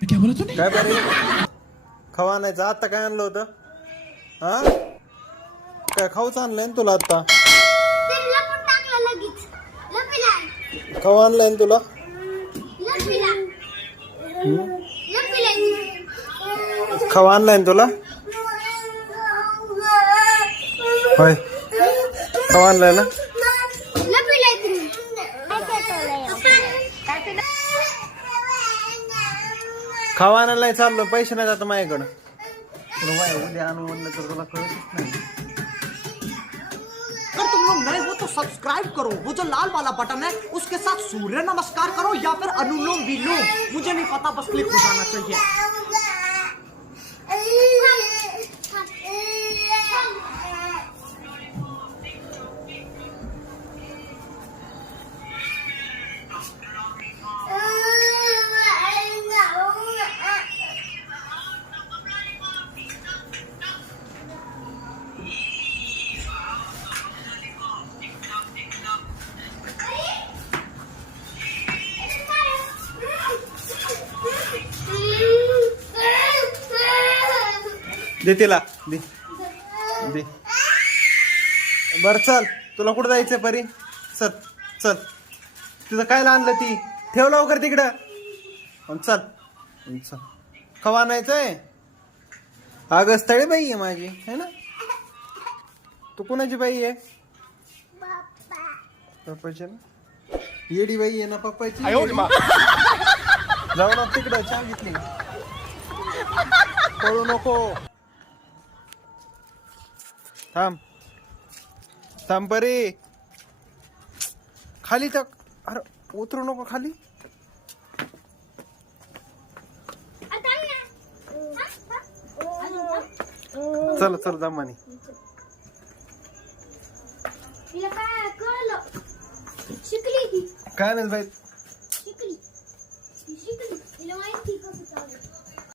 काय बरे खावा आणायचं आता काय आणलं होतं हा काय खाऊच आणलंय ना तुला आता खावा आणलंय ना तुला खावा आणलाय ना तुला होय खावा आणलाय ना खावा आणायला चाललो पैसे नाही जात माझ्याकडं तुला उद्या आणू म्हणलं तर तुला कळतच नाही अगर तुम लोग नए हो तो सब्सक्राइब करो, वो जो लाल वाला बटन है उसके साथ सूर्य नमस्कार करो या फिर अनुलोम विलोम, मुझे नहीं पता, बस क्लिक हो जाना चाहिए। दे तिला दे दे बर चल तुला कुठं जायचंय परी चल चल तुझं काय आणलं ती ठेव लवकर तिकडं चल चल खवा आणायचंय अगं स्थळी बाई आहे माझी है ना तू कुणाची बाई आहे पप्पाची ना येडी बाई आहे ना पप्पाची जाऊ ना तिकडं चहा घेतली पळू नको थांब थांब परी खाली तर अरे उतरू नको खाली चल चल दमानी काय नाही बाई